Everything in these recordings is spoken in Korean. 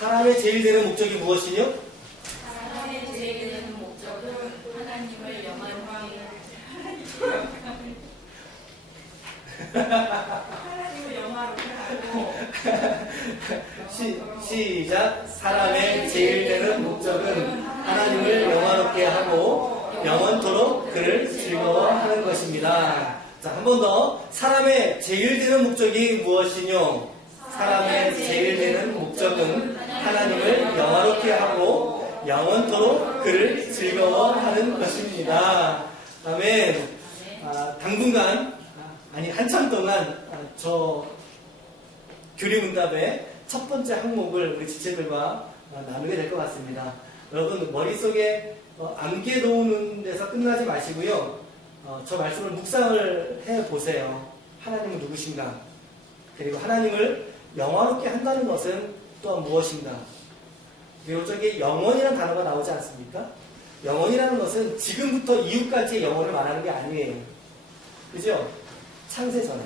사람의 제일 되는 목적이 무엇이뇨? 사람의 제일 되는 목적은 하나님을 영화롭게 하나님을 영화롭게 하고 시작. 사람의 제일 되는 목적은 하나님을 영화롭게 하고 영원토록 그를 즐거워하는 것입니다. 자, 한 번 더. 사람의 제일 되는 목적이 무엇이뇨? 사람의 제일 되는 목적은 하나님을 영화롭게 하고 영원토록 그를 즐거워하는 것입니다. 아멘. 당분간, 한참 동안 저 교리문답의 첫 번째 항목을 우리 지체들과 나누게 될 것 같습니다. 여러분, 머릿속에 암기해 놓는 데서 끝나지 마시고요. 저 말씀을 묵상을 해보세요. 하나님은 누구신가? 그리고 하나님을 영화롭게 한다는 것은 또한 무엇인가? 그리고 저기 영원이라는 단어가 나오지 않습니까? 영원이라는 것은 지금부터 이후까지의 영원을 말하는 게 아니에요. 그죠? 창세전에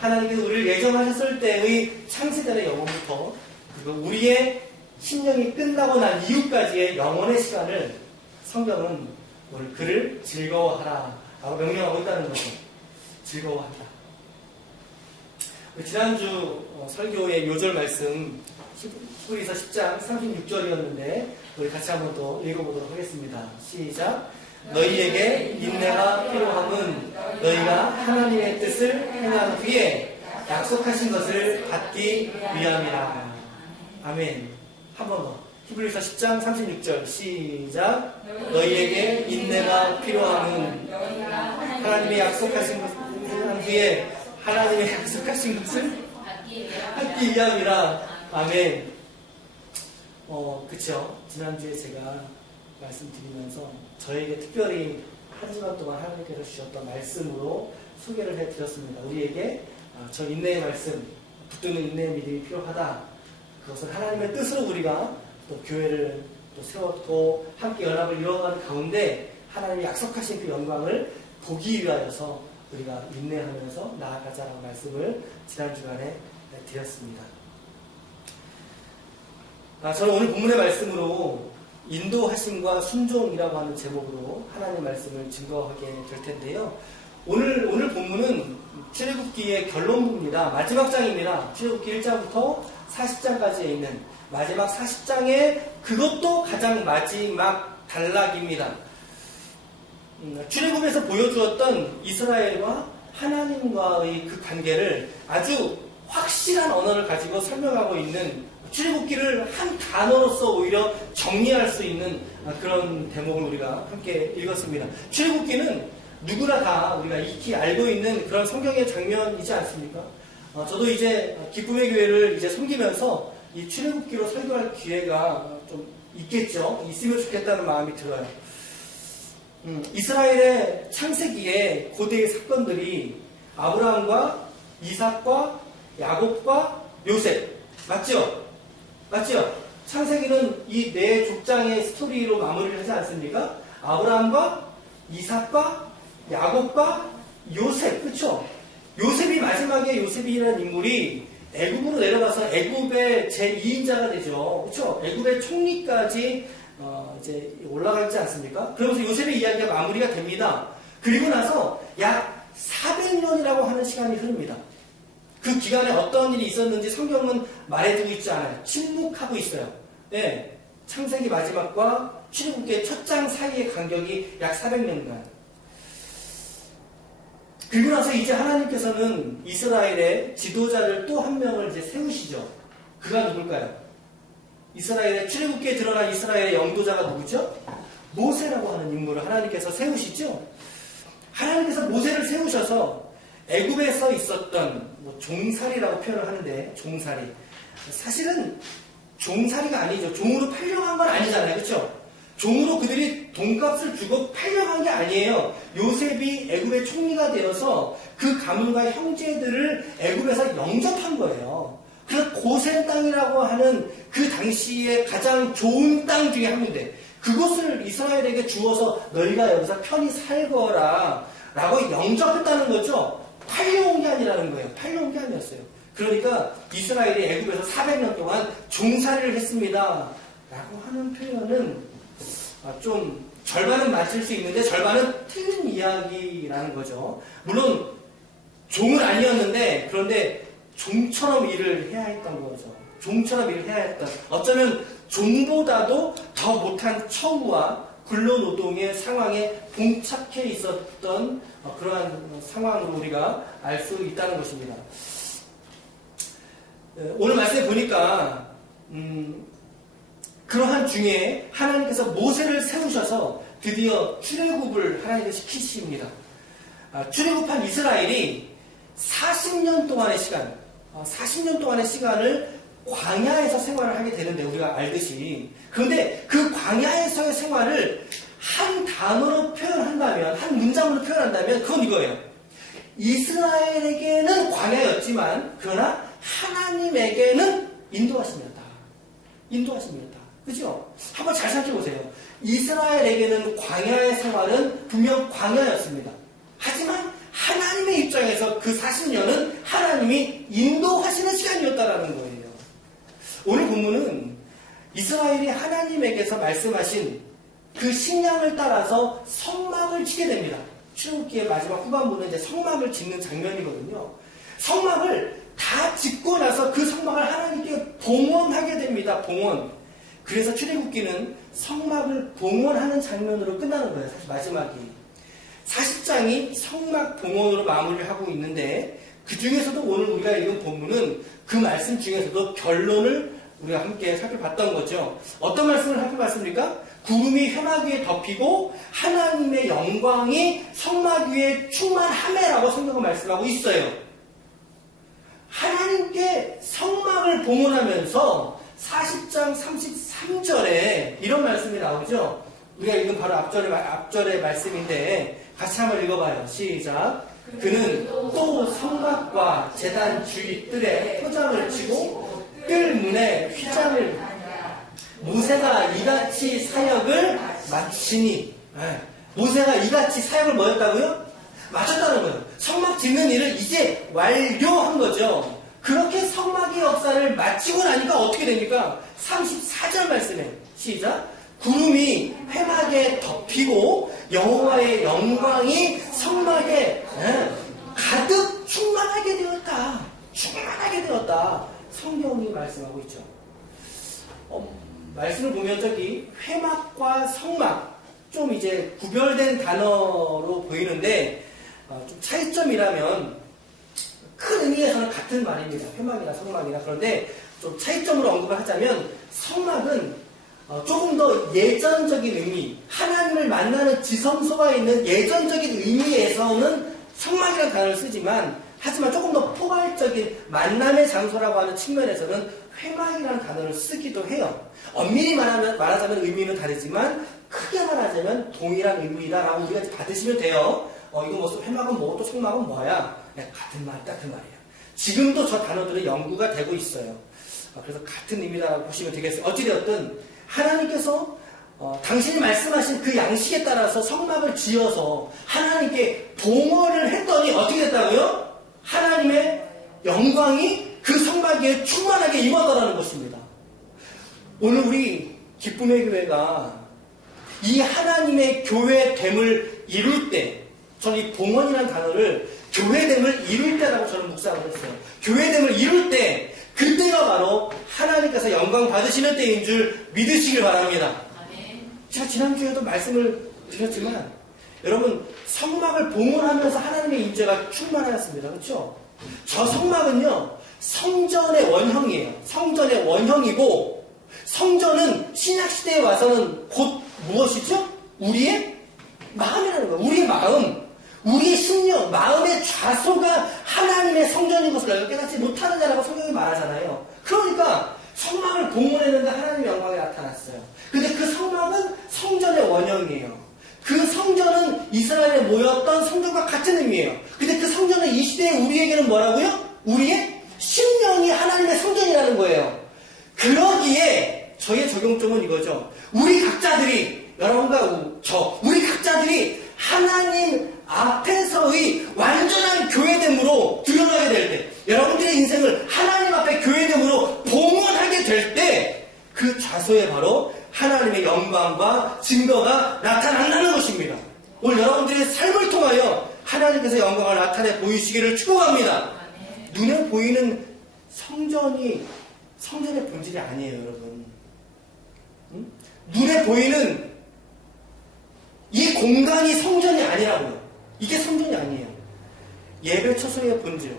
하나님께서 우리를 예정하셨을 때의 창세전의 영원부터 그리고 우리의 신령이 끝나고 난 이후까지의 영원의 시간을 성경은 오늘 그를 즐거워하라 라고 명령하고 있다는 거죠. 즐거워한다. 지난주 설교의 요절 말씀 히브리서 10장 36절이었는데 우리 같이 한번 더 읽어보도록 하겠습니다. 시작. 너희에게 인내가 필요함은 너희가 하나님의 뜻을 행한 후에 약속하신 것을 받기 위함이라. 아멘. 한 번 더. 히브리서 10장 36절 시작. 너희에게 인내가 필요함은 하나님의 약속하신 것을 행한 후에 하나님의 약속하신 것을 받기 위함이라. 아멘. 그쵸. 지난주에 제가 말씀드리면서 저에게 특별히 한 주간 동안 하나님께서 주셨던 말씀으로 소개를 해드렸습니다. 우리에게 저 인내의 말씀, 붙드는 인내의 믿음이 필요하다. 그것은 하나님의 뜻으로 우리가 또 교회를 또 세웠고 함께 연합을 이뤄가는 가운데 하나님이 약속하신 그 영광을 보기 위하여서 우리가 인내하면서 나아가자라는 말씀을 지난 주간에 드렸습니다. 저는 오늘 본문의 말씀으로 인도하심과 순종이라고 하는 제목으로 하나님의 말씀을 증거하게 될 텐데요. 오늘 본문은 출애굽기의 결론부입니다. 마지막 장입니다. 출애굽기 1장부터 40장까지에 있는 마지막 40장의 그것도 가장 마지막 단락입니다. 출애굽에서 보여주었던 이스라엘과 하나님과의 그 관계를 아주 확실한 언어를 가지고 설명하고 있는 출애굽기를 한 단어로서 오히려 정리할 수 있는 그런 대목을 우리가 함께 읽었습니다. 출애굽기는 누구나 다 우리가 익히 알고 있는 그런 성경의 장면이지 않습니까? 저도 이제 기쁨의 교회를 이제 섬기면서 이 출애굽기로 설교할 기회가 좀 있겠죠. 있으면 좋겠다는 마음이 들어요. 이스라엘의 창세기의 고대의 사건들이 아브라함과 이삭과 야곱과 요셉 맞죠? 맞죠? 창세기는 이 네 족장의 스토리로 마무리를 하지 않습니까? 아브라함과 이삭과 야곱과 요셉, 그쵸? 요셉이 마지막에 요셉이라는 인물이 애굽으로 내려가서 애굽의 제2인자가 되죠. 그쵸? 애굽의 총리까지 이제 올라가지 않습니까? 그러면서 요셉의 이야기가 마무리가 됩니다. 그리고 나서 약 400년이라고 하는 시간이 흐릅니다. 그 기간에 어떤 일이 있었는지 성경은 말해두고 있지 않아요. 침묵하고 있어요. 네, 창세기 마지막과 출애굽기의 첫 장 사이의 간격이 약 400년간. 그리고 나서 이제 하나님께서는 이스라엘의 지도자를 또 한 명을 이제 세우시죠. 그가 누굴까요? 이스라엘의 출애굽기에 드러난 이스라엘의 영도자가 누구죠? 모세라고 하는 인물을 하나님께서 세우시죠. 하나님께서 모세를 세우셔서 애굽에서 있었던 종살이라고 표현을 하는데 종살이 사실은 종살이가 아니죠. 종으로 팔려간 건 아니잖아요. 그렇죠? 종으로 그들이 돈값을 주고 팔려간 게 아니에요. 요셉이 애굽의 총리가 되어서 그 가문과 형제들을 애굽에서 영접한 거예요. 그래서 고센 땅이라고 하는 그 당시에 가장 좋은 땅 중에 한 군데 그것을 이스라엘에게 주어서 너희가 여기서 편히 살거라 라고 영접했다는 거죠. 팔려온 게 아니라는 거예요. 팔려온 게 아니었어요. 그러니까 이스라엘이 애굽에서 400년 동안 종살이를 했습니다. 라고 하는 표현은 좀 절반은 맞을 수 있는데 절반은 틀린 이야기라는 거죠. 물론 종은 아니었는데 그런데 종처럼 일을 해야 했던 거죠. 종처럼 일을 해야 했던, 어쩌면 종보다도 더 못한 처우와 근로노동의 상황에 봉착해 있었던 그러한 상황으로 우리가 알 수 있다는 것입니다. 오늘 말씀에 보니까 그러한 중에 하나님께서 모세를 세우셔서 드디어 출애굽을 하나님께 시키십니다. 출애굽한 이스라엘이 40년 동안의 시간, 40년 동안의 시간을 광야에서 생활을 하게 되는데 우리가 알듯이, 그런데 그 광야에서의 생활을 한 단어로 표현한다면, 한 문장으로 표현한다면 그건 이거예요. 이스라엘에게는 광야였지만 그러나 하나님에게는 인도하심이었다. 인도하심이었다. 그죠? 한번 잘 살펴보세요. 이스라엘에게는 광야의 생활은 분명 광야였습니다. 하지만 하나님의 입장에서 그 40년은 하나님이 인도하시는 시간이었다라는 거예요. 오늘 본문은 이스라엘이 하나님에게서 말씀하신 그 식량을 따라서 성막을 치게 됩니다. 출애굽기의 마지막 후반부는 이제 성막을 짓는 장면이거든요. 성막을 다 짓고 나서 그 성막을 하나님께 봉헌하게 됩니다. 봉헌. 그래서 출애굽기는 성막을 봉헌하는 장면으로 끝나는 거예요. 사실 마지막이. 40장이 성막 봉헌으로 마무리를 하고 있는데 그 중에서도 오늘 우리가 읽은 본문은 그 말씀 중에서도 결론을 우리가 함께 살펴봤던 거죠. 어떤 말씀을 살펴봤습니까? 구름이 회막 위에 덮이고 하나님의 영광이 성막 위에 충만하매라고 성경은 말씀하고 있어요. 하나님께 성막을 봉헌하면서 40장 33절에 이런 말씀이 나오죠. 우리가 읽은 바로 앞절의 말씀인데 같이 한번 읽어봐요. 시작. 그는 또 성막과 제단 주위 뜰에 포장을 치고 뜰 문에 휘장을, 모세가 이같이 사역을 마치니, 모세가 이같이 사역을 뭐였다고요? 마쳤다는 거예요. 성막 짓는 일을 이제 완료한 거죠. 그렇게 성막의 역사를 마치고 나니까 어떻게 됩니까? 34절 말씀에 시작. 구름이 회막에 덮이고 여호와의 영광이 성막에 가득 충만하게 되었다. 충만하게 되었다. 성경이 말씀하고 있죠. 말씀을 보면 저기 회막과 성막 좀 이제 구별된 단어로 보이는데 좀 차이점이라면 큰 의미에서는 같은 말입니다. 회막이나 성막이나. 그런데 좀 차이점으로 언급을 하자면 성막은 조금 더 예전적인 의미, 하나님을 만나는 지성소가 있는 예전적인 의미에서는 성막이라는 단어를 쓰지만, 하지만 조금 더 포괄적인 만남의 장소라고 하는 측면에서는 회막이라는 단어를 쓰기도 해요. 엄밀히 말하자면 의미는 다르지만 크게 말하자면 동일한 의미다라고 우리가 받으시면 돼요. 이거 뭐 회막은 뭐고 또 성막은 뭐야? 같은 말이에요. 지금도 저 단어들은 연구가 되고 있어요. 그래서 같은 의미다라고 보시면 되겠어요. 어찌되었든 하나님께서 당신이 말씀하신 그 양식에 따라서 성막을 지어서 하나님께 봉헌을 했더니 어떻게 됐다고요? 하나님의 영광이 그 성막 위에 충만하게 임하더라는 것입니다. 오늘 우리 기쁨의 교회가 이 하나님의 교회됨을 이룰 때, 저는 이 봉헌이라는 단어를 교회됨을 이룰 때라고 저는 묵상을 했어요. 교회됨을 이룰 때, 그때가 바로 하나님께서 영광 받으시는 때인 줄 믿으시길 바랍니다. 제가 지난주에도 말씀을 드렸지만 여러분, 성막을 봉헌하면서 하나님의 임재가 충만하였습니다. 그렇죠? 저 성막은요, 성전의 원형이에요. 성전의 원형이고, 성전은 신약시대에 와서는 곧 무엇이죠? 우리의 마음이라는 거예요. 우리의 마음, 우리의 심령, 마음의 좌소가 하나님의 성전인 것을 너희가 깨닫지 못하는 자라고 성경이 말하잖아요. 그러니까 성막을 봉헌했는데 하나님의 영광이 나타났어요. 근데 그 성막은 성전의 원형이에요. 그 성전은 이스라엘에 모였던 성전과 같은 의미예요. 근데 그 성전은 이 시대에 우리에게는 뭐라고요? 우리의 심령이 하나님의 성전이라는 거예요. 그러기에 저의 적용점은 이거죠. 우리 각자들이, 여러분과 우리 각자들이 하나님 앞에서의 완전한 교회됨으로 드러나게 될 때, 여러분들의 인생을 하나님 앞에 교회됨으로 봉헌하게 될 때, 그 좌소에 바로 하나님의 영광과 증거가 나타난다는 것입니다. 오늘 여러분들의 삶을 통하여 하나님께서 영광을 나타내 보이시기를 축복합니다. 눈에 보이는 성전의 본질이 아니에요, 여러분. 눈에 보이는 이 공간이 성전이 아니라고요. 이게 성전이 아니에요. 예배 처소의 본질.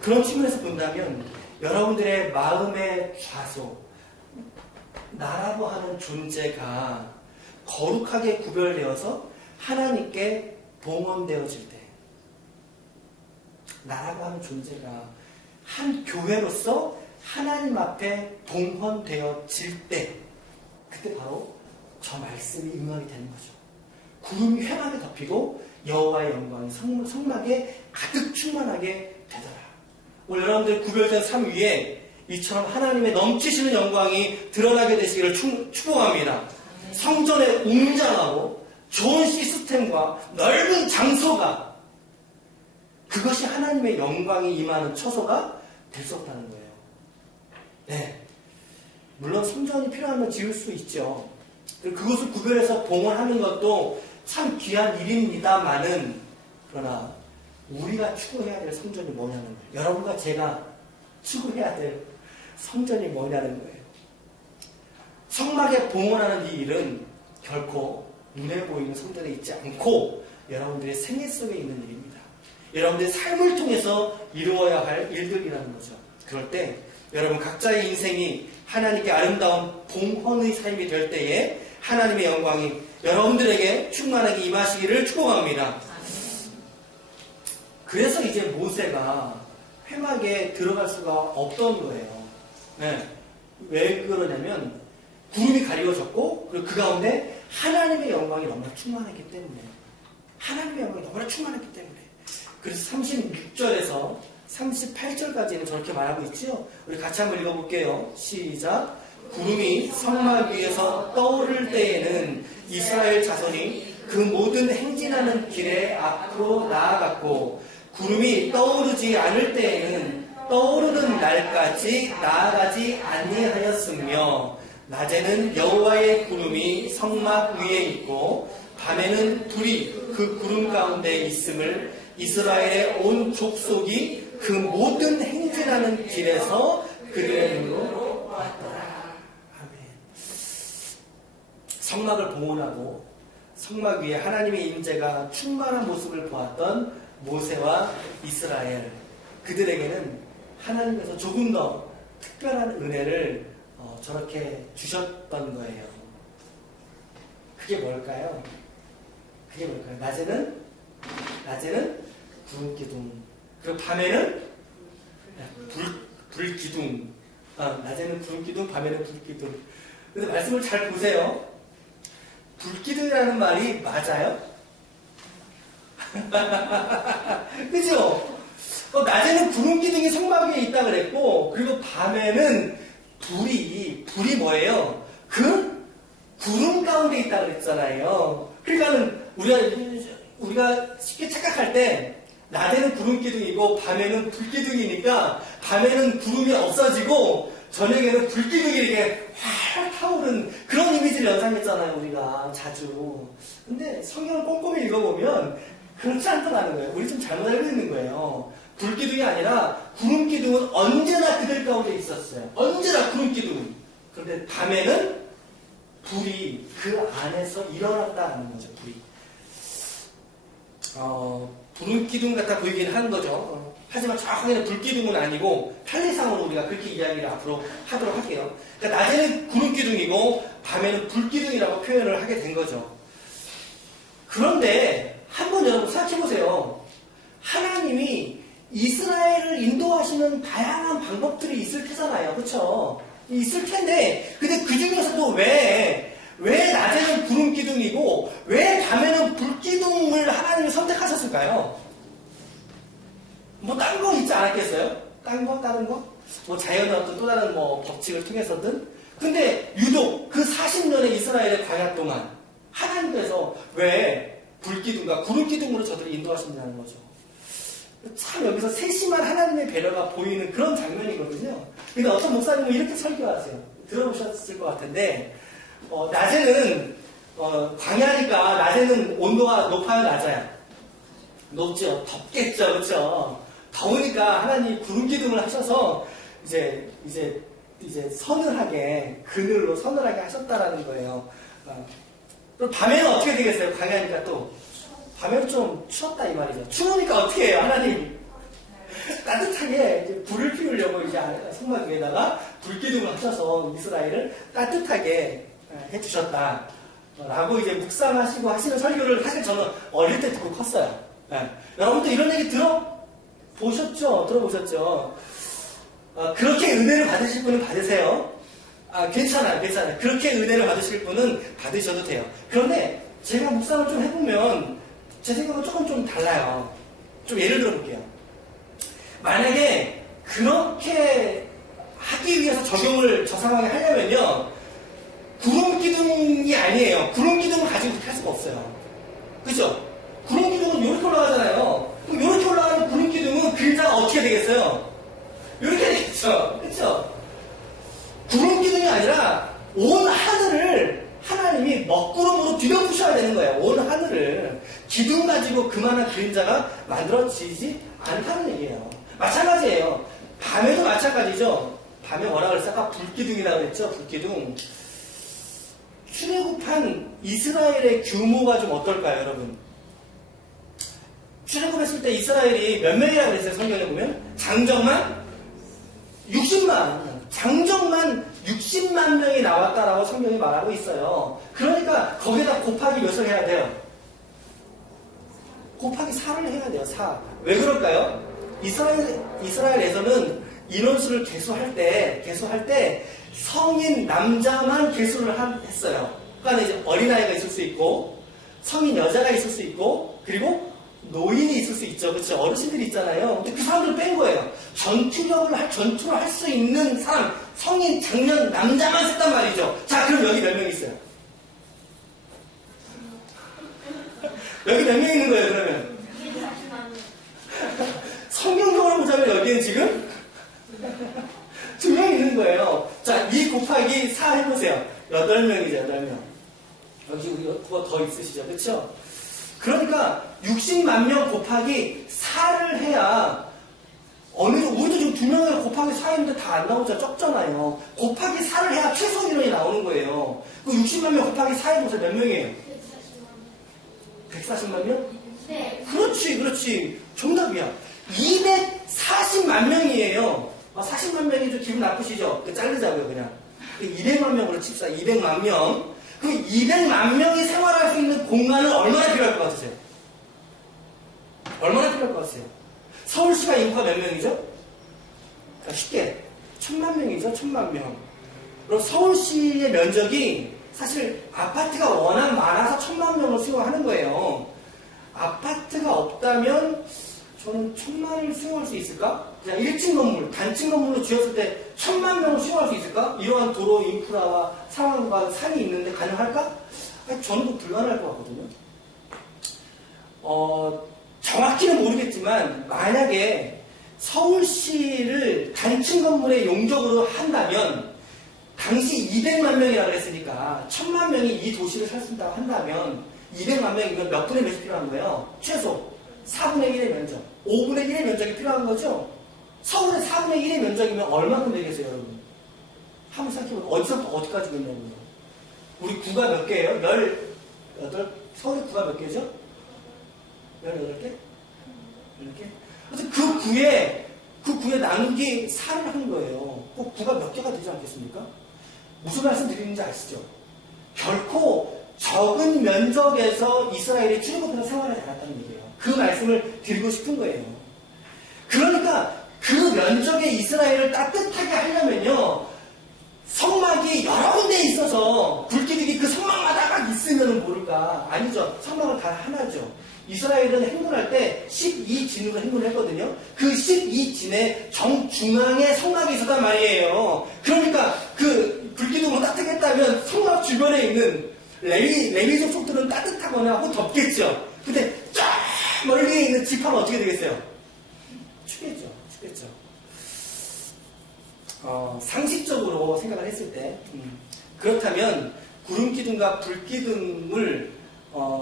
그런 측면에서 본다면 여러분들의 마음의 좌소, 나라고 하는 존재가 거룩하게 구별되어서 하나님께 봉헌되어질 때, 나라고 하는 존재가 한 교회로서 하나님 앞에 봉헌되어질 때, 그때 바로 저 말씀이 응하게 되는 거죠. 구름이 휑하게 덮이고 여호와의 영광이 성막에 가득 충만하게 되더라. 오늘 여러분들 구별된 삶 위에 이처럼 하나님의 넘치시는 영광이 드러나게 되시기를 축복합니다. 성전의 웅장하고 좋은 시스템과 넓은 장소가, 그것이 하나님의 영광이 임하는 처소가 될 수 없다는 거예요. 네, 물론 성전이 필요하면 지을 수 있죠. 그것을 구별해서 봉헌하는 것도 참 귀한 일입니다만은, 그러나 우리가 추구해야 될 성전이 뭐냐는 거예요. 여러분과 제가 추구해야 될 성전이 뭐냐는 거예요. 성막에 봉헌하는 이 일은 결코 눈에 보이는 성전에 있지 않고 여러분들의 생애 속에 있는 일입니다. 여러분들의 삶을 통해서 이루어야 할 일들이라는 거죠. 그럴 때 여러분 각자의 인생이 하나님께 아름다운 봉헌의 삶이 될 때에 하나님의 영광이 여러분들에게 충만하게 임하시기를 축복합니다. 그래서 이제 모세가 회막에 들어갈 수가 없던 거예요. 네. 왜 그러냐면 구름이 가리워졌고, 그리고 그 가운데 하나님의 영광이 너무나 충만했기 때문에, 하나님의 영광이 너무나 충만했기 때문에. 그래서 36절에서 38절까지는 저렇게 말하고 있죠. 우리 같이 한번 읽어볼게요. 시작. 구름이 성막 위에서 떠오를 때에는 이스라엘 자손이 그 모든 행진하는 길에 앞으로 나아갔고, 구름이 떠오르지 않을 때에는 떠오르는 날까지 나아가지 아니하였으며, 낮에는 여호와의 구름이 성막 위에 있고 밤에는 불이 그 구름 가운데 있음을 이스라엘의 온 족속이 그 모든 행진하는 길에서 그들의 눈으로 보았더라. 아멘. 성막을 봉헌하고 성막 위에 하나님의 임재가 충만한 모습을 보았던 모세와 이스라엘, 그들에게는 하나님께서 조금 더 특별한 은혜를 저렇게 주셨던 거예요. 그게 뭘까요? 그게 뭘까요? 낮에는 구름 기둥, 그리고 밤에는 불 기둥. 낮에는 구름 기둥, 밤에는 불 기둥. 근데 말씀을 잘 보세요. 불 기둥이라는 말이 맞아요? 그죠? 낮에는 구름 기둥이 성막 위에 있다 그랬고, 그리고 밤에는 불이 뭐예요? 그 구름 가운데 있다 그랬잖아요. 그러니까는 우리가 쉽게 착각할 때 낮에는 구름 기둥이고 밤에는 불 기둥이니까 밤에는 구름이 없어지고 저녁에는 불 기둥이 이렇게 활 타오른 그런 이미지를 연상했잖아요, 우리가 자주. 근데 성경을 꼼꼼히 읽어보면 그렇지 않다는 거예요. 우리 좀 잘못 알고 있는 거예요. 불기둥이 아니라 구름기둥은 언제나 그들 가운데 있었어요. 언제나 구름기둥은. 그런데 밤에는 불이 그 안에서 일어났다는 거죠. 불은 기둥 같아 보이긴 하는 거죠. 하지만 정확하게는 불기둥은 아니고 편리상으로 우리가 그렇게 이야기를 앞으로 하도록 할게요. 그러니까 낮에는 구름기둥이고 밤에는 불기둥이라고 표현을 하게 된 거죠. 그런데 한번 여러분 생각해보세요. 하나님이 이스라엘을 인도하시는 다양한 방법들이 있을 테잖아요. 그쵸? 있을 텐데, 근데 그 중에서도 왜 낮에는 구름 기둥이고, 왜 밤에는 불 기둥을 하나님이 선택하셨을까요? 뭐, 딴 거 있지 않았겠어요? 다른 거? 뭐, 자연의 어떤 또 다른 법칙을 통해서든. 근데, 유독 그 40년의 이스라엘의 광야 동안, 하나님께서 왜 불기둥과 구름 기둥으로 저들을 인도하신다는 거죠. 참 여기서 세심한 하나님의 배려가 보이는 그런 장면이거든요. 근데 어떤 목사님은 이렇게 설교하세요. 들어보셨을 것 같은데, 낮에는, 광야니까 낮에는 온도가 높아요, 낮아요? 높죠. 덥겠죠, 그렇죠? 더우니까 하나님이 구름 기둥을 하셔서 이제 서늘하게, 그늘로 서늘하게 하셨다라는 거예요. 또 밤에는 어떻게 되겠어요? 광야니까 또. 밤에는 좀 추웠다 이 말이죠. 추우니까 어떻게 해요? 하나님 따뜻하게 이제 불을 피우려고 이제 성막 위에다가 불기둥을 하셔서 이스라엘을 따뜻하게 해주셨다. 라고 이제 묵상하시고 하시는 설교를 사실 저는 어릴 때 듣고 컸어요. 여러분도 이런 얘기 들어보셨죠? 그렇게 은혜를 받으실 분은 받으세요. 괜찮아요. 그렇게 은혜를 받으실 분은 받으셔도 돼요. 그런데 제가 묵상을 좀 해보면 제 생각은 조금 좀 달라요. 좀 예를 들어 볼게요. 만약에 그렇게 하기 위해서 적용을 저 상황에 하려면요, 구름 기둥이 아니에요. 구름 기둥을 가지고 그렇게 할 수가 없어요. 그죠? 구름 기둥은 이렇게 올라가잖아요. 그럼 이렇게 올라가는 구름 기둥은 그림자가 어떻게 되겠어요? 이렇게 되겠죠. 그쵸? 구름 기둥이 아니라 온 하늘을 하나님이 먹구름으로 뒤덮으셔야 되는 거예요. 온 하늘을. 기둥 가지고 그만한 그림자가 만들어지지 않다는 얘기예요. 마찬가지예요. 밤에도 마찬가지죠. 밤에 뭐라 그랬어요? 아까 불기둥이라고 그랬죠? 불기둥. 출애굽한 이스라엘의 규모가 좀 어떨까요, 여러분? 출애굽했을 때 이스라엘이 몇 명이라고 그랬어요, 성경에 보면? 장정만 60만 명이 나왔다라고 성경이 말하고 있어요. 그러니까 거기다 곱하기 몇을 해야 돼요? 곱하기 4를 해야 돼요. 4. 왜 그럴까요? 이스라엘에서는 인원수를 계수할 때 성인 남자만 계수를 했어요. 그러니까 이제 어린아이가 있을 수 있고 성인 여자가 있을 수 있고 그리고 노인이 있을 수 있죠. 그렇죠? 어르신들이 있잖아요. 근데 그 사람들을 뺀 거예요. 전투를 할 수 있는 사람, 성인, 장년, 남자만 썼단 말이죠. 자, 그럼 여기 몇 명 있어요? 여기 몇 명 있는 거예요, 그러면? 성경적으로 보자면 여기는 지금 2명 있는 거예요. 자, 2 곱하기 4 해보세요. 8명이죠, 8명. 여기 더 있으시죠, 그렇죠? 그러니까 60만 명 곱하기 4를 해야 우리도 지금 2명을 곱하기 4인데 다 안 나오죠. 적잖아요. 곱하기 4를 해야 최소 인원이 나오는 거예요. 그 60만 명 곱하기 4 해보세요. 몇 명이에요? 140만 명? 네. 그렇지. 정답이야. 240만 명이에요. 40만 명이 좀 기분 나쁘시죠? 자르자고요, 그냥. 200만 명으로 칩시다. 200만 명. 그 200만 명이 생활할 수 있는 공간은 얼마나 필요할 것 같으세요? 얼마나 필요할 것 같으세요? 서울시가 인구가 몇 명이죠? 쉽게 1000만 명이죠. 1000만 명. 그럼 서울시의 면적이 사실 아파트가 워낙 많아서 1000만 명을 수용하는 거예요. 아파트가 없다면 저는 1000만을 수용할 수 있을까? 그냥 1층 건물, 단층 건물로 지었을 때 1000만 명을 수용할 수 있을까? 이러한 도로 인프라와 상황과 산이 있는데 가능할까? 저는 불가능할 것 같거든요. 정확히는 모르겠지만 만약에 서울시를 단층 건물의 용적으로 한다면 당시 200만 명이라고 했으니까 1000만 명이 이 도시를 살 수 있다고 한다면 200만 명이면 몇 분의 몇이 필요한 거예요? 최소 4분의 1의 면적, 5분의 1의 면적이 필요한 거죠? 서울의 4분의 1의 면적이면 얼마큼 되겠어요, 여러분? 한번 생각해보면 어디서부터 어디까지 되냐고요. 우리 구가 몇 개예요? 18? 서울의 구가 몇 개죠? 18개? 18개? 그래서 그 구에 나누기 4를 한 거예요. 그 구가 몇 개가 되지 않겠습니까? 무슨 말씀 드리는지 아시죠? 결코 적은 면적에서 이스라엘이 출애굽해서 생활하지 않았다는 얘기예요. 그 말씀을 드리고 싶은 거예요. 그러니까 그 면적에 이스라엘을 따뜻하게 하려면요, 성막이 여러 군데에 있어서 불기둥이 그 성막마다 막 있으면 모를까? 아니죠. 성막은 다 하나죠. 이스라엘은 행군할 때 12진으로 행군을 했거든요. 그 12진의 정중앙에 성막이 있었단 말이에요. 그러니까 그 불기둥으로 따뜻하게 했다면 성막 주변에 있는 레위 족속들은 따뜻하거나 혹은 덥겠죠. 근데 쫙 멀리에 있는 지파는 어떻게 되겠어요? 상식적으로 생각을 했을 때 그렇다면 구름기둥과 불기둥을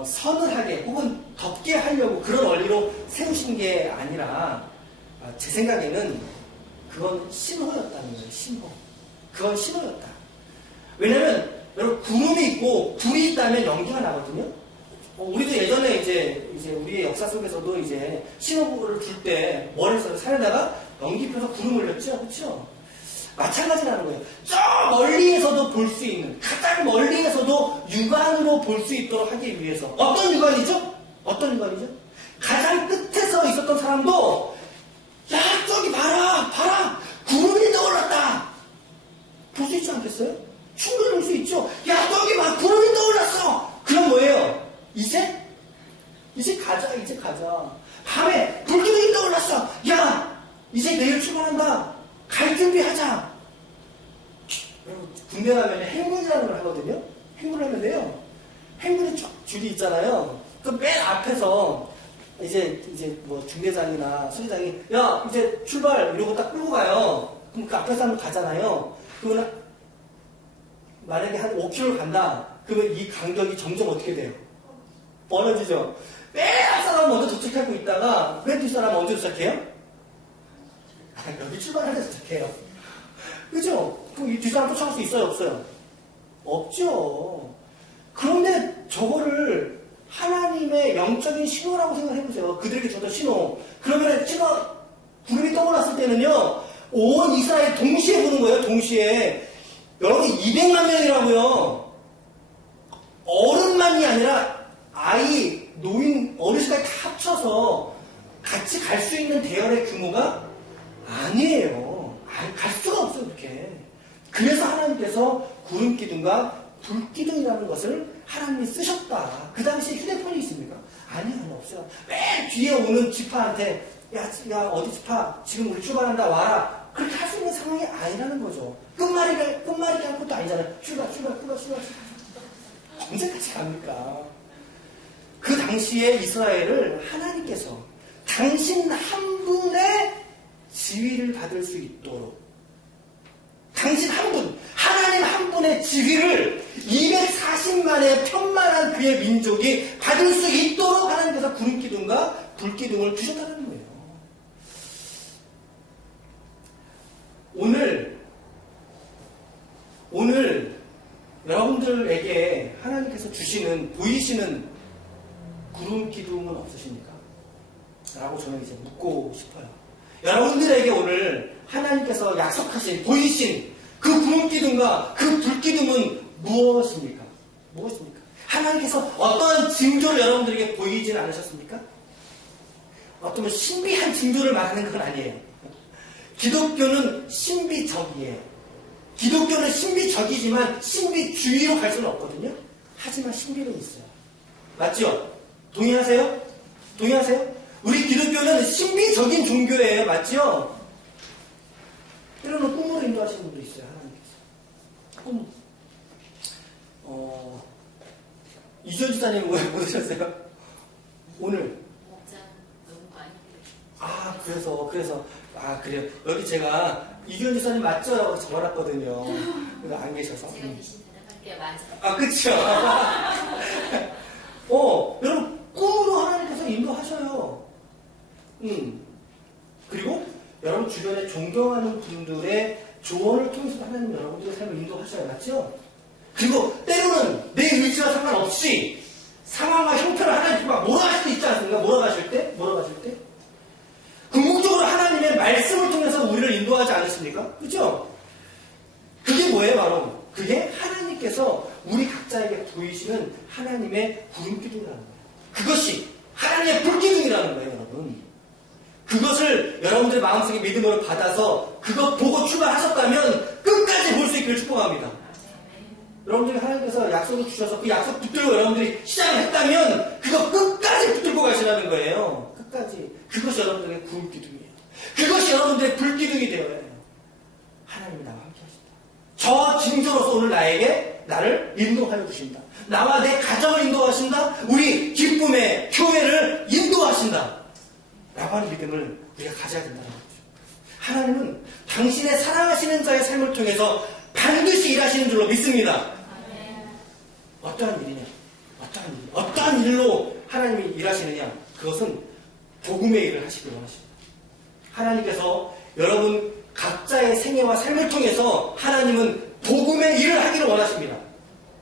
서늘하게 혹은 덥게 하려고 그런 원리로 세우신 게 아니라 제 생각에는 그건 신호였다는 거예요. 신호. 그건 신호였다. 왜냐면 여러분 구름이 있고 불이 있다면 연기가 나거든요. 우리도 예전에 이제 우리의 역사 속에서도 이제 신호불을 줄 때 머리에서 산에다가 연기 펴서 구름 올렸죠, 그렇죠? 마찬가지라는 거예요. 저 멀리에서도 볼 수 있는, 가장 멀리에서도 육안으로 볼 수 있도록 하기 위해서 어떤 육안이죠? 어떤 육안이죠? 가장 끝에서 있었던 사람도 야 저기 봐라 구름이 떠올랐다 볼 수 있지 않겠어요? 충분히 볼 수 있죠. 야 저기 봐 구름이 떠올랐어. 그럼 뭐예요? 이제 가자. 밤에 불기둥이 떠올랐어. 야 이제 내일 출발한다. 갈 준비하자. 여러분 군대 가면 행군이라는 걸 하거든요. 행군을 하면요. 행군이 쫙 줄이 있잖아요. 그 맨 앞에서 이제 뭐 중대장이나 수대장이 야 이제 출발 이러고 딱 끌고 가요. 그럼 그 앞에 사람 가잖아요. 그러면 만약에 한 5km 간다. 그러면 이 간격이 점점 어떻게 돼요? 멀어지죠. 맨 앞 사람 먼저 도착하고 있다가 맨 뒷 사람 언제 도착해요? 여기 출발할 때 도착해요. 그죠? 그럼 이 뒷사람 쫓아갈 수 있어요? 없어요? 없죠. 그런데 저거를 하나님의 영적인 신호라고 생각해보세요. 그들에게 줬던 신호. 그러면 구름이 떠올랐을 때는요, 온 이스라엘 동시에 보는 거예요, 동시에. 여러분, 200만 명이라고요. 어른만이 아니라 아이, 노인, 어르신까지 다 합쳐서 같이 갈 수 있는 대열의 규모가 아니에요. 갈 수가 없어요, 그렇게. 그래서 하나님께서 구름기둥과 불기둥이라는 것을 하나님이 쓰셨다. 그 당시에 휴대폰이 있습니까? 아니요, 없어요. 맨 뒤에 오는 지파한테 야, 어디 지파? 지금 우리 출발한다, 와라. 그렇게 할 수 있는 상황이 아니라는 거죠. 끝말잇기 할 것도 아니잖아요. 출발. 언제까지 갑니까? 그 당시에 이스라엘을 하나님께서 당신 한 분의 지위를 받을 수 있도록 당신 한 분, 하나님 한 분의 지위를 240만의 편만한 그의 민족이 받을 수 있도록 하나님께서 구름기둥과 불기둥을 주셨다는 거예요. 오늘 여러분들에게 하나님께서 보이시는 구름기둥은 없으십니까? 라고 저는 이제 묻고 싶어요. 여러분들에게 오늘 하나님께서 약속하신, 보이신 그 구름기둥과 그 불기둥은 무엇입니까? 하나님께서 어떤 징조를 여러분들에게 보이진 않으셨습니까? 어떤 신비한 징조를 말하는 건 아니에요. 기독교는 신비적이에요. 기독교는 신비적이지만 신비주의로 갈 수는 없거든요. 하지만 신비는 있어요. 맞죠? 동의하세요? 우리 기독교는 신비적인 종교예요. 맞죠? 때로는 꿈으로 인도하시는 분도 있어요. 하나님께서. 이주연 지사님 왜 못 오셨어요? 오늘. 목자 너무 많이 그래서. 그래요. 여기 제가 이주연 지사님 맞죠? 라고 적어놨거든요. 그래서 안 계셔서. 제가 대신 대답할게요. 맞아요. 그쵸. 여러분, 꿈으로 하나님께서 인도하셔요. 그리고 여러분 주변에 존경하는 분들의 조언을 통해서 하나님 여러분들의 삶을 인도하셔야 맞죠? 그리고 때로는 내 의지와 상관없이 상황과 형편을 하나님께서 몰아갈 수도 있지 않습니까? 몰아가실 때? 궁극적으로 하나님의 말씀을 통해서 우리를 인도하지 않으십니까? 그죠? 그게 뭐예요, 바로? 그게 하나님께서 우리 각자에게 보이시는 하나님의 구름기둥이라는 거예요. 그것이 하나님의 불기둥이라는 거예요, 여러분. 그것을 여러분들의 마음속에 믿음으로 받아서 그것 보고 출발하셨다면 끝까지 볼 수 있기를 축복합니다. 여러분들이 하나님께서 약속을 주셔서 그 약속 붙들고 여러분들이 시작을 했다면 그거 끝까지 붙들고 가시라는 거예요. 끝까지. 그것이 여러분들의 구름기둥이에요. 그것이 여러분들의 불기둥이 되어야 해요. 하나님이 나와 함께 하신다. 저와 징조로서 오늘 나를 인도하여 주신다. 나와 내 가정을 인도하신다. 우리 기쁨의 교회를 인도하신다. 라고 하는 믿음을 우리가 가져야 된다는 거죠. 하나님은 당신의 사랑하시는 자의 삶을 통해서 반드시 일하시는 줄로 믿습니다. 어떠한 일이냐? 어떠한 일로 하나님이 일하시느냐? 그것은 복음의 일을 하시길 원하십니다. 하나님께서 여러분 각자의 생애와 삶을 통해서 하나님은 복음의 일을 하기를 원하십니다.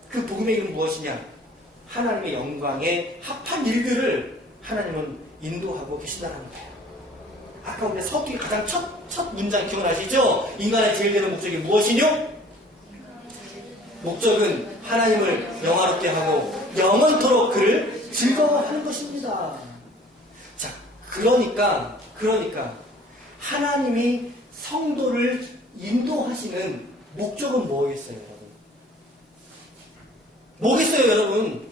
그 복음의 일은 무엇이냐? 하나님의 영광에 합한 일들을 하나님은 인도하고 계신다는 거예요. 아까 우리 서두에 가장 첫 문장 기억나시죠? 인간의 제일 되는 목적이 무엇이뇨? 목적은 하나님을 영화롭게 하고 영원토록 그를 즐거워하는 것입니다. 자, 그러니까 하나님이 성도를 인도하시는 목적은 뭐겠어요, 여러분? 뭐겠어요, 여러분?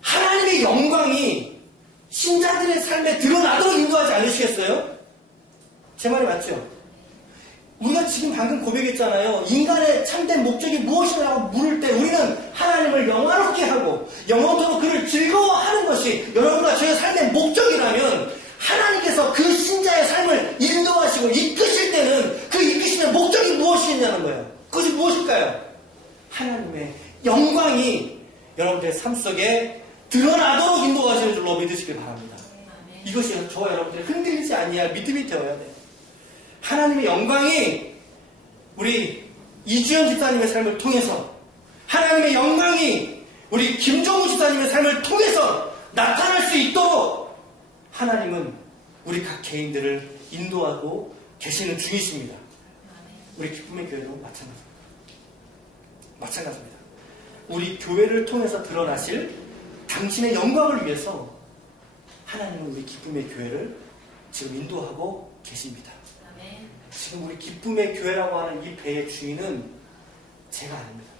하나님의 영광이 신자들의 삶에 드러나도록 인도하지 않으시겠어요? 제 말이 맞죠? 우리가 지금 방금 고백했잖아요. 인간의 참된 목적이 무엇이라고 물을 때 우리는 하나님을 영화롭게 하고 영원토록 그를 즐거워하는 것이 여러분과 저의 삶의 목적이라면 하나님께서 그 신자의 삶을 인도하시고 이끄실 때는 그 이끄시는 목적이 무엇이냐는 거예요. 그것이 무엇일까요? 하나님의 영광이 여러분들의 삶 속에 드러나도록 인도하시는 줄로 믿으시길 바랍니다. 이것이 저와 여러분들의 흔들리지 아니할 믿음이 되어야 돼요. 하나님의 영광이 우리 이주연 집사님의 삶을 통해서, 하나님의 영광이 우리 김종우 집사님의 삶을 통해서 나타날 수 있도록 하나님은 우리 각 개인들을 인도하고 계시는 중이십니다. 우리 기쁨의 교회도 마찬가지입니다. 우리 교회를 통해서 드러나실 당신의 영광을 위해서 하나님은 우리 기쁨의 교회를 지금 인도하고 계십니다. 지금 우리 기쁨의 교회라고 하는 이 배의 주인은 제가 아닙니다.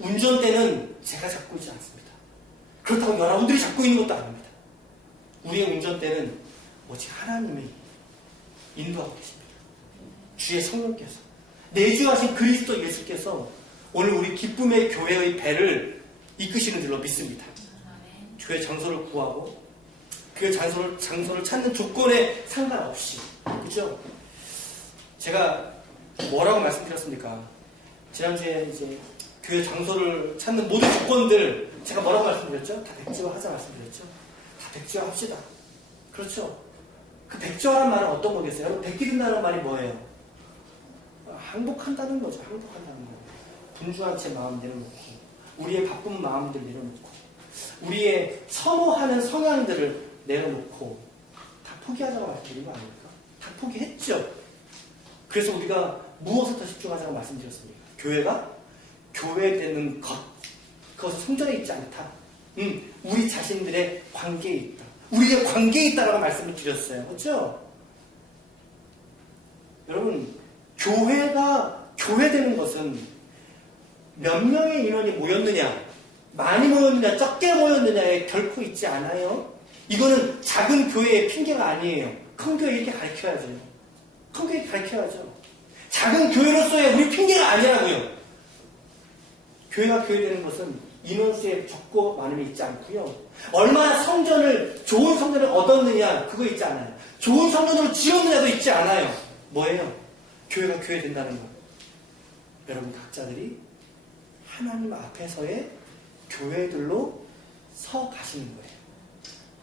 운전대는 제가 잡고 있지 않습니다. 그렇다고 여러분들이 잡고 있는 것도 아닙니다. 우리의 운전대는 오직 하나님이 인도하고 계십니다. 주의 성령께서, 내주하신 그리스도 예수께서 오늘 우리 기쁨의 교회의 배를 이끄시는 줄로 믿습니다. 교회 장소를 구하고 그 장소를 찾는 조건에 상관없이, 그죠? 제가 뭐라고 말씀드렸습니까? 지난주에 이제 교회 장소를 찾는 모든 조건들 제가 뭐라고 말씀드렸죠? 다 백지화하자 말씀드렸죠? 다 백지화합시다. 그렇죠? 그 백지화라는 말은 어떤 거겠어요? 여러분, 백기든다는 말이 뭐예요? 항복한다는 거죠. 항복한다는 거. 분주한 채 마음 내려놓고, 우리의 바쁜 마음들 내려놓고, 우리의 선호하는 성향들을 내려놓고 다 포기하자고 말씀드린 거 아닙니까? 다 포기했죠. 그래서 우리가 무엇을 더 집중하자고 말씀드렸습니까? 교회가 교회되는 것, 그것은 성전에 있지 않다. 우리 자신들의 관계에 있다. 우리의 관계에 있다라고 말씀을 드렸어요. 그렇죠? 여러분, 교회가 교회되는 것은 몇 명의 인원이 모였느냐, 많이 모였느냐, 적게 모였느냐에 결코 있지 않아요. 이거는 작은 교회의 핑계가 아니에요. 큰 교회 이렇게 가르쳐야죠. 큰 교회 가르쳐야죠. 작은 교회로서의 우리 핑계가 아니라고요. 교회가 교회되는 것은 인원수에 적고 많음이 있지 않고요. 얼마나 좋은 성전을 얻었느냐, 그거 있지 않아요. 좋은 성전으로 지었느냐도 있지 않아요. 뭐예요? 교회가 교회된다는 것. 여러분 각자들이 하나님 앞에서의 교회들로 서 가시는 거예요.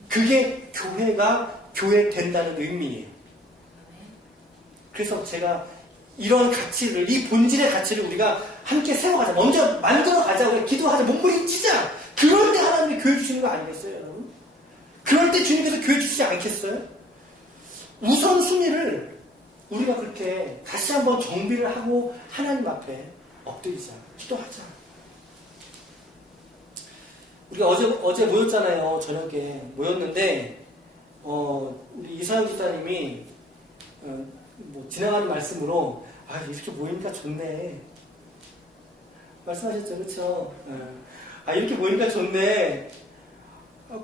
그게 교회가 교회된다는 의미예요. 그래서 제가 이런 가치를, 이 본질의 가치를 우리가 함께 세워가자. 먼저 만들어 가자고, 기도하자, 몸부림치자. 그럴 때 하나님이 교회 주시는 거 아니겠어요, 여러분? 그럴 때 주님께서 교회 주시지 않겠어요? 우선순위를 우리가 그렇게 다시 한번 정비를 하고 하나님 앞에 엎드리자. 기도하자. 우리가 어제 모였잖아요. 저녁에 모였는데, 우리 이사영 집사님이, 지나가는 말씀으로, 이렇게 모이니까 좋네. 말씀하셨죠, 그쵸? 이렇게 모이니까 좋네.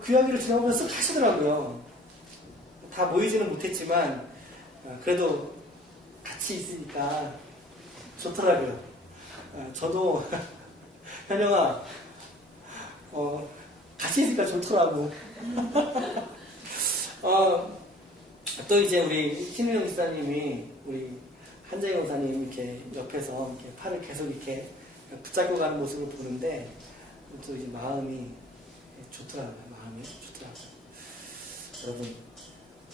그 이야기를 지나보면서 쓱 하시더라고요. 다 모이지는 못했지만, 그래도 같이 있으니까 좋더라고요. 저도, 현영아, 같이 있으니까 좋더라고. 또 이제 우리 신우영 목사님이 우리 한재영 목사님 이렇게 옆에서 이렇게 팔을 계속 이렇게 붙잡고 가는 모습을 보는데 또 이제 마음이 좋더라고요. 마음이 좋더라고요. 여러분,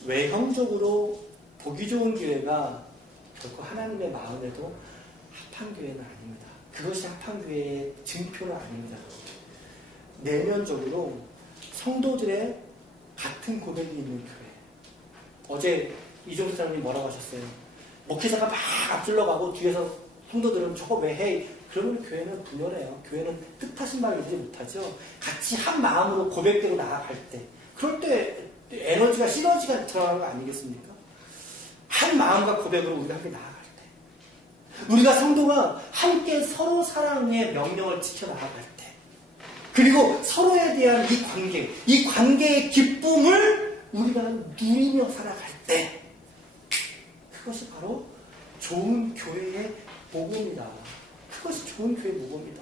외형적으로 보기 좋은 교회가 결코 하나님의 마음에도 합한 교회는 아닙니다. 그것이 합한 교회의 증표는 아닙니다. 내면적으로 성도들의 같은 고백이 있는 교회. 어제 이종수 사장님이 뭐라고 하셨어요? 목회자가 막 앞질러 가고 뒤에서 성도들은 저거 왜 해? 그러면 교회는 분열해요. 교회는 뜻하신 말을 이루지 못하죠. 같이 한 마음으로 고백대로 나아갈 때, 그럴 때 에너지가, 시너지가 들어가는 거 아니겠습니까? 한 마음과 고백으로 우리가 함께 나아갈 때, 우리가 성도가 함께 서로 사랑의 명령을 지켜나갈 때, 그리고 서로에 대한 이 관계의 기쁨을 우리가 누리며 살아갈 때, 그것이 바로 좋은 교회의 모범이다. 그것이 좋은 교회의 모범이다.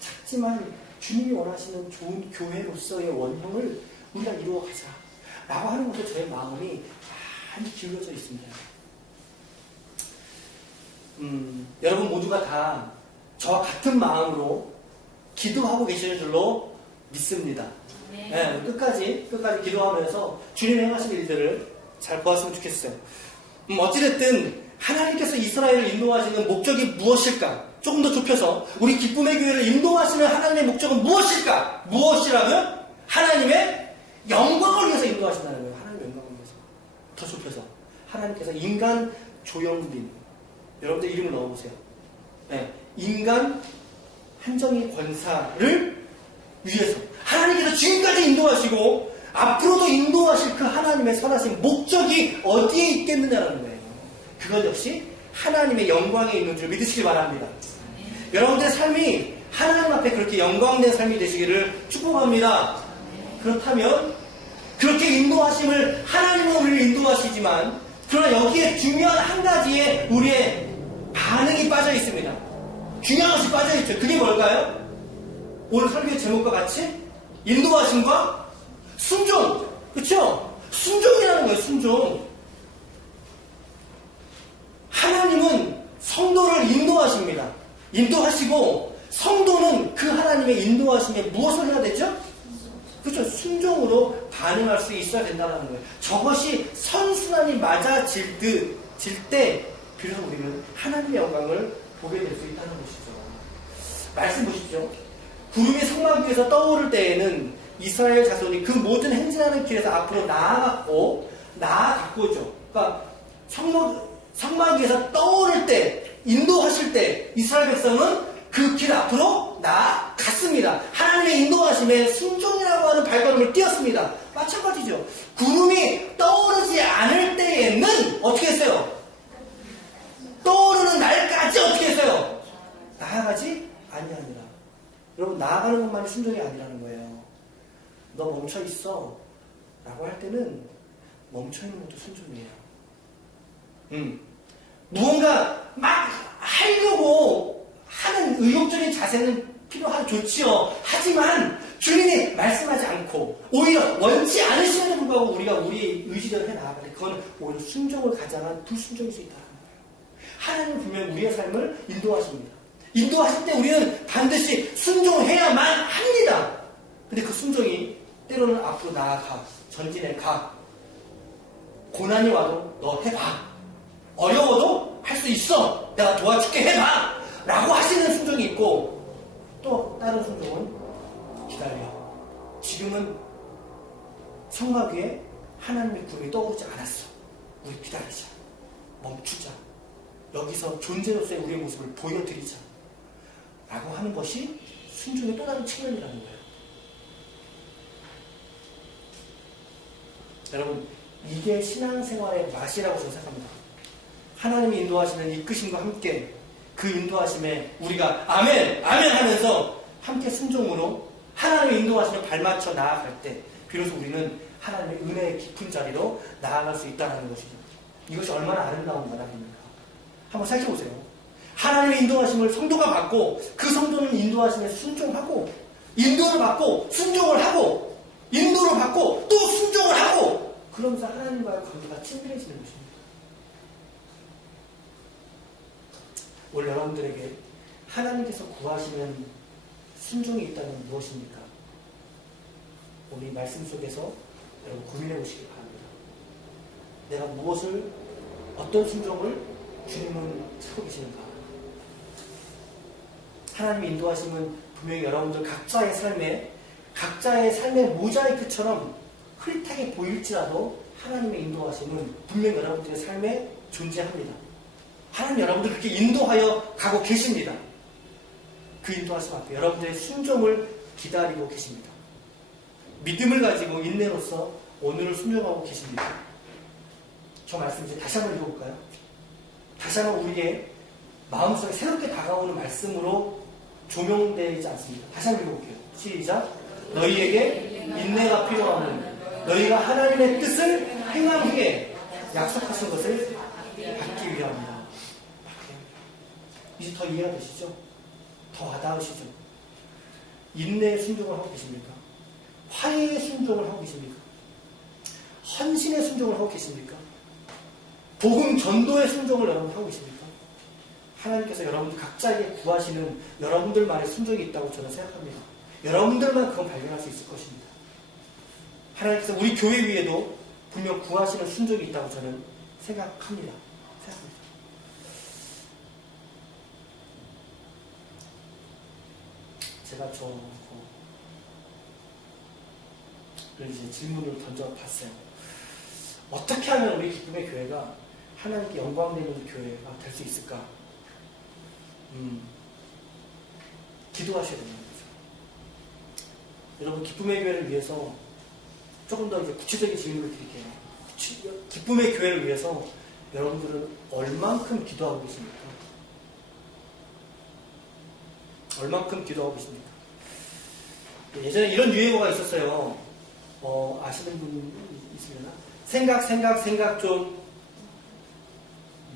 작지만 주님이 원하시는 좋은 교회로서의 원형을 우리가 이루어가자 라고 하는 것에 저의 마음이 많이 기울어져 있습니다. 여러분 모두가 다 저와 같은 마음으로 기도하고 계시는 줄로 믿습니다. 네. 네, 끝까지 기도하면서 주님이 행하신 일들을 잘 보았으면 좋겠어요. 어찌됐든 하나님께서 이스라엘을 인도하시는 목적이 무엇일까? 조금 더 좁혀서 우리 기쁨의 교회를 인도하시는 하나님의 목적은 무엇일까? 무엇이라면 하나님의 영광을 위해서 인도하신다는 거예요. 하나님의 영광을 위해서. 더 좁혀서 하나님께서 인간 조영빈, 여러분들 이름을 넣어보세요. 네, 인간 한정희 권사를 위해서 하나님께서 지금까지 인도하시고 앞으로도 인도하실 그 하나님의 선하신 목적이 어디에 있겠느냐라는 거예요. 그것 역시 하나님의 영광에 있는 줄 믿으시기 바랍니다. 여러분들의 삶이 하나님 앞에 그렇게 영광된 삶이 되시기를 축복합니다. 그렇다면 그렇게 인도하심을 하나님은 우리를 인도하시지만 그러나 여기에 중요한 한 가지에 우리의 반응이 빠져 있습니다. 중요한 것이 빠져 있죠. 그게 뭘까요? 오늘 설교의 제목과 같이 인도하심과 순종. 그렇죠? 순종이라는 거예요. 순종. 하나님은 성도를 인도하십니다. 인도하시고 성도는 그 하나님의 인도하심에 무엇을 해야 되죠? 그렇죠. 순종으로 반응할 수 있어야 된다는 거예요. 저것이 선순환이 맞아질 때 비로소 우리는 하나님의 영광을 보게 될 수 있다는 것이죠. 말씀 보십시오. 구름이 성막 위에서 떠오를 때에는 이스라엘 자손이 그 모든 행진하는 길에서 앞으로 나아갔고죠. 그러니까 성막 위에서 떠오를 때, 인도하실 때 이스라엘 백성은 그 길 앞으로 나아갔습니다. 하나님의 인도하심에 순종이라고 하는 발걸음을 띄었습니다. 마찬가지죠. 구름이 떠오르지 않을 때에는 어떻게 했어요? 떠오르는 날까지 어떻게 했어요? 나아가지 아니하니라. 여러분, 나아가는 것만이 순종이 아니라는 거예요. 너 멈춰 있어 라고 할 때는 멈춰 있는 것도 순종이에요. 무언가 막 하려고 하는 의욕적인 자세는 좋지요. 하지만 주님이 말씀하지 않고 오히려 원치 않으시는 불구하고 우리가 우리의 의지대로 해 나아갈 때 그건 오히려 순종을 가장한 불순종일 수 있다는 거예요. 하나님은 분명히 우리의 삶을 인도하십니다. 인도하실 때 우리는 반드시 순종해야만 합니다. 근데 그 순종이 때로는 앞으로 나아가, 전진해 가. 고난이 와도 너 해봐. 어려워도 할 수 있어. 내가 도와줄게 해봐. 라고 하시는 순종이 있고 또 다른 순종은 기다려. 지금은 성막 위에 하나님의 구름이 떠오르지 않았어. 우리 기다리자. 멈추자. 여기서 존재로서의 우리의 모습을 보여드리자. 라고 하는 것이 순종의 또 다른 측면이라는 거예요. 여러분, 이게 신앙생활의 맛이라고 저는 생각합니다. 하나님이 인도하시는 이끄심과 함께 그 인도하심에 우리가 아멘! 아멘! 하면서 함께 순종으로 하나님의 인도하심에 발맞춰 나아갈 때 비로소 우리는 하나님의 은혜의 깊은 자리로 나아갈 수 있다는 것이죠. 이것이 얼마나 아름다운 바람입니까? 한번 살펴보세요. 하나님의 인도하심을 성도가 받고 그 성도는 인도하심에 순종하고 인도를 받고 순종을 하고 인도를 받고 또 순종을 하고 그러면서 하나님과의 관계가 친밀해지는 것입니다. 오늘 여러분들에게 하나님께서 구하시는 순종이 있다면 무엇입니까? 오늘 이 말씀 속에서 여러분 고민해 보시기 바랍니다. 내가 무엇을, 어떤 순종을 주님은 찾고 계시는가? 하나님의 인도하심은 분명히 여러분들 각자의 삶의 모자이크처럼 흐릿하게 보일지라도 하나님의 인도하심은 분명히 여러분들의 삶에 존재합니다. 하나님 여러분들 그렇게 인도하여 가고 계십니다. 그 인도하심 앞에 여러분들의 순종을 기다리고 계십니다. 믿음을 가지고 인내로서 오늘을 순종하고 계십니다. 저 말씀 이제 다시 한번 읽어볼까요? 다시 한번 우리의 마음속에 새롭게 다가오는 말씀으로 조명되지 않습니다. 다시 한번 읽어볼게요. 시작. 너희에게 인내가 필요하면 너희가 하나님의 뜻을 행한 후에 약속하신 것을 받기 위함이다. 이제 더 이해가 되시죠? 더 와닿으시죠? 인내의 순종을 하고 계십니까? 화해의 순종을 하고 계십니까? 헌신의 순종을 하고 계십니까? 복음 전도의 순종을 여러분 하고 계십니까? 하나님께서 여러분들 각자에게 구하시는 여러분들만의 순종이 있다고 저는 생각합니다. 여러분들만 그건 발견할 수 있을 것입니다. 하나님께서 우리 교회 위에도 분명 구하시는 순종이 있다고 저는 생각합니다. 제가 저를 이제 질문을 던져봤어요. 어떻게 하면 우리 기쁨의 교회가 하나님께 영광되는 교회가 될 수 있을까? 기도하셔야 되는 거죠. 여러분, 기쁨의 교회를 위해서 조금 더 이제 구체적인 질문을 드릴게요. 기쁨의 교회를 위해서 여러분들은 얼만큼 기도하고 계십니까? 얼만큼 기도하고 계십니까? 예전에 이런 유행어가 있었어요. 아시는 분 있으려나? 생각 좀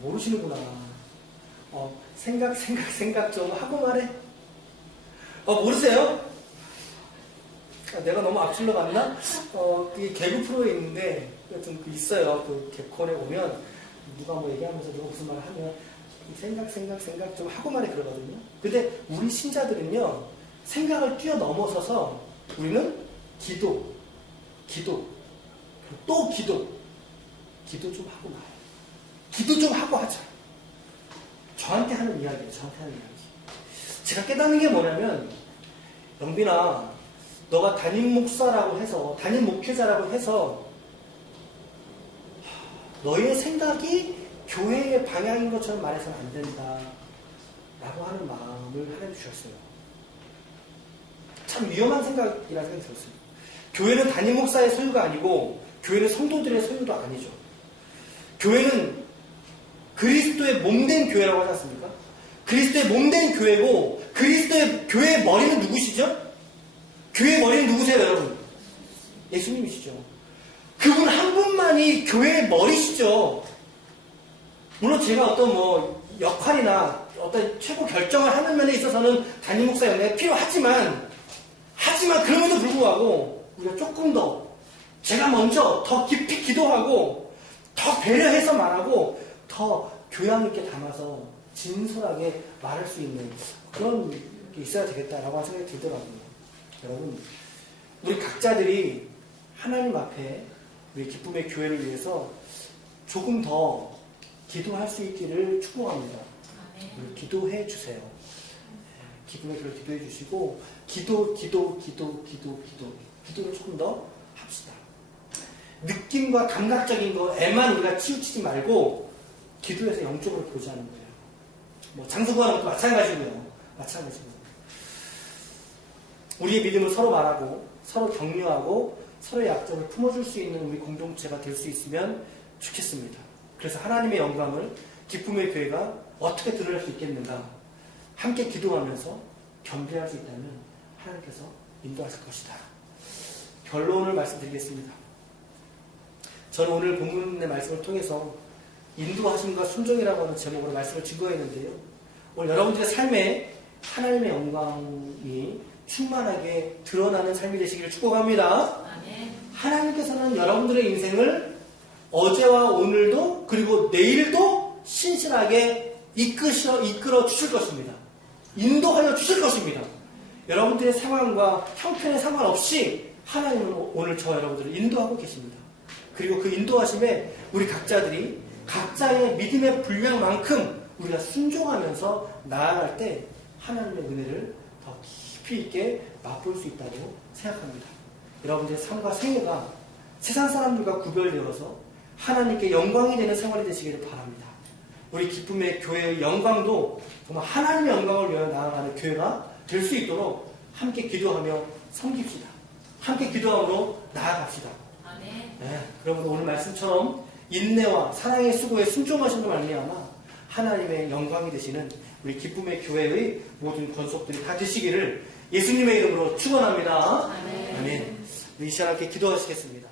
모르시는구나. 생각 좀 하고 말해. 모르세요? 내가 너무 앞질러 갔나? 그게 개그 프로에 있는데 좀 있어요. 그 개콘에 보면 누가 뭐 얘기하면서 누가 무슨 말을 하면 생각 좀 하고 말해 그러거든요. 근데 우리 신자들은요, 생각을 뛰어넘어서서 우리는 기도 좀 하고 말해. 기도 좀 하고 하자. 저한테 하는 이야기예요. 제가 깨닫는 게 뭐냐면, 영빈아, 너가 담임 목사라고 해서, 담임 목회자라고 해서 너의 생각이 교회의 방향인 것처럼 말해서는 안 된다 라고 하는 마음을 하나님 주셨어요. 참 위험한 생각이라는 생각이 들었어요. 교회는 담임 목사의 소유가 아니고 교회는 성도들의 소유도 아니죠. 교회는 그리스도의 몸된 교회라고 하지 않습니까? 그리스도의 몸된 교회고, 그리스도의 교회의 머리는 누구시죠? 교회의 머리는 누구세요, 여러분? 예수님이시죠. 그분 한 분만이 교회의 머리시죠. 물론 제가 어떤 역할이나 어떤 최고 결정을 하는 면에 있어서는 담임 목사 연례가 필요하지만 그럼에도 불구하고 우리가 조금 더, 제가 먼저 더 깊이 기도하고 더 배려해서 말하고 더 교양 있게 담아서 진솔하게 말할 수 있는 그런 게 있어야 되겠다라고 하는 생각이 들더라고요. 여러분, 우리 각자들이 하나님 앞에 우리 기쁨의 교회를 위해서 조금 더 기도할 수 있기를 축복합니다. 우리 기도해 주세요. 기쁨의 교회를 기도해 주시고, 기도를 조금 더 합시다. 느낌과 감각적인 거에만 우리가 치우치지 말고 기도해서 영적으로 보자는 거예요. 장소 구하는 것도 마찬가지고요. 우리의 믿음을 서로 말하고 서로 격려하고 서로의 약점을 품어줄 수 있는 우리 공동체가 될 수 있으면 좋겠습니다. 그래서 하나님의 영광을 기쁨의 교회가 어떻게 드러낼 수 있겠는가? 함께 기도하면서 겸비할 수 있다면 하나님께서 인도하실 것이다. 결론을 말씀드리겠습니다. 저는 오늘 본문의 말씀을 통해서 인도하심과 순종이라고 하는 제목으로 말씀을 증거했는데요. 오늘 여러분들의 삶에 하나님의 영광이 충만하게 드러나는 삶이 되시기를 축복합니다. 아멘. 하나님께서는 여러분들의 인생을 어제와 오늘도 그리고 내일도 신실하게 이끌어 주실 것입니다. 인도하여 주실 것입니다. 여러분들의 상황과 형편에 상관없이 하나님은 오늘 저와 여러분들을 인도하고 계십니다. 그리고 그 인도하심에 우리 각자들이 각자의 믿음의 분량만큼 우리가 순종하면서 나아갈 때 하나님의 은혜를 더 깊이 있게 맛볼 수 있다고 생각합니다. 여러분들의 삶과 생애가 세상 사람들과 구별되어서 하나님께 영광이 되는 생활이 되시기를 바랍니다. 우리 기쁨의 교회의 영광도 정말 하나님의 영광을 위하여 나아가는 교회가 될 수 있도록 함께 기도하며 섬깁시다. 함께 기도함으로 나아갑시다. 아멘. 네, 여러분 오늘 말씀처럼 인내와 사랑의 수고에 순종하심으로 말미암아 하나님의 영광이 되시는 우리 기쁨의 교회의 모든 권속들이 다 되시기를 예수님의 이름으로 축원합니다. 아멘. 아멘. 우리 이 시간 함께 기도하시겠습니다.